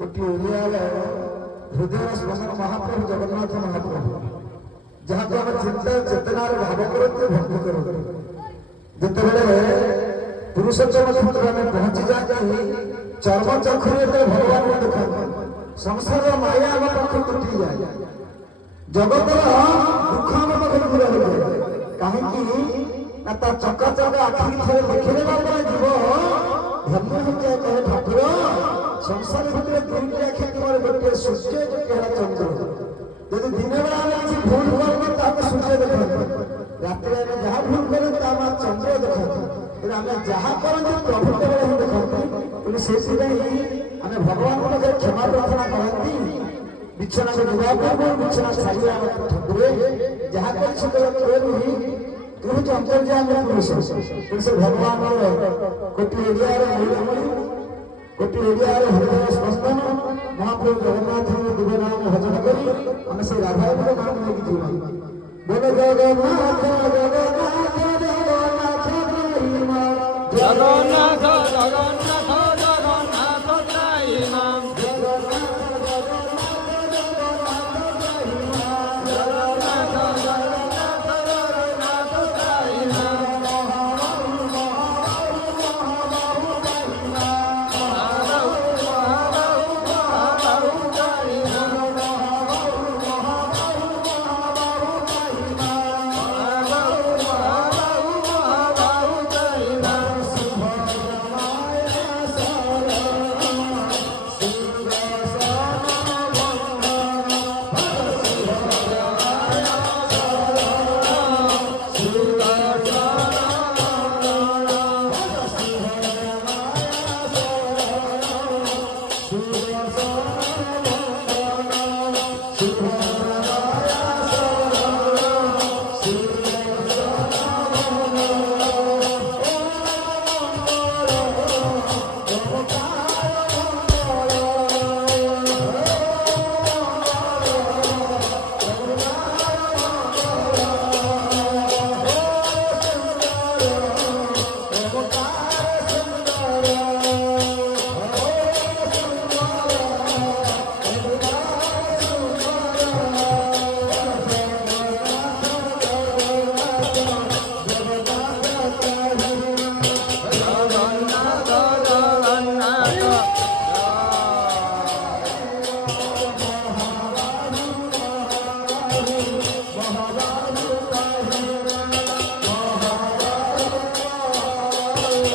कोटी ओडियार हृदय स्पर्शन महाप्रभु जगन्नाथ महाप्रभु जहाँ को आम चिंता चेतनार भाव करते भक्ति करते जिते पुरुषोत्तम क्षेत्र में पहुंची जाए चर्म चक्षुरे भगवान को देखा संसार माया आम पाख तुटी जाए जगतर दुख आम पाखे दूर हो जाए कहीं चका चका आखिरी थे देखने जीव धन्य हो जाए कहे ठाकुर संसार भितर दुईटी आखि तुम गोटे सूर्य कहला चंद्र यदि दिन बेला आम भूल कर सूर्य देखते रात जहाँ भूल करें चंद्र देखते आम जहाँ करते प्रभु केवल ही देखते से आम भगवान को क्षमा प्रार्थना करती बिछना को पूर्व बिछना छाड़िया ठाकुर जहाँ कर तू अंतर्जाम पुरुष भगवान कोटी एरिया कोटी एरिया हृदय स्पंदन महाप्रभु जगन्नाथ दिव्य नाम भजन करी आम से राधा को नाम लेके जीवा बोलो जगन्नाथ जगन्नाथ जगन्नाथ जगन्नाथ जगन्नाथ Thank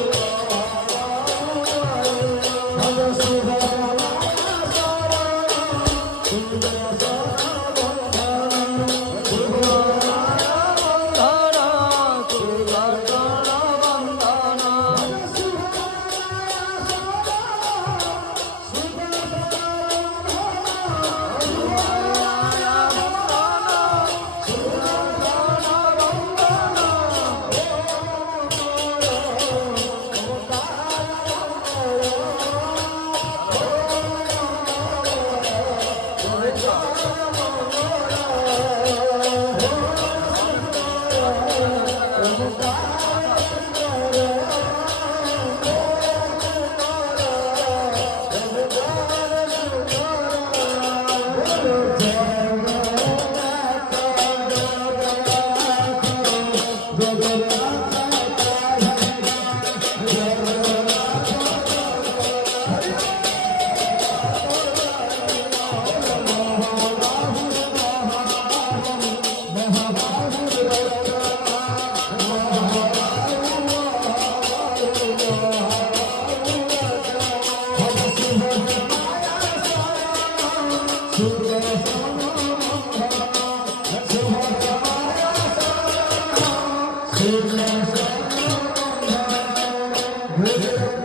you.